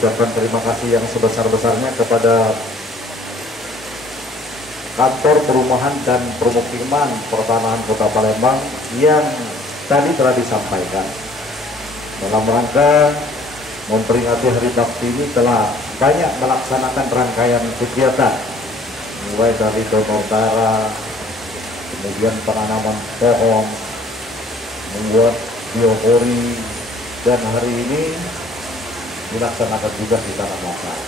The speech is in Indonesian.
mengucapkan terima kasih yang sebesar-besarnya kepada Kantor Perumahan dan Permukiman Pertanahan Kota Palembang yang tadi telah disampaikan. Dalam rangka memperingati Hari Bakti ini telah banyak melaksanakan rangkaian kegiatan, mulai dari donor darah, kemudian penanaman pohon, membuat biopori, dan hari ini dilaksanakan juga di tanah lokal.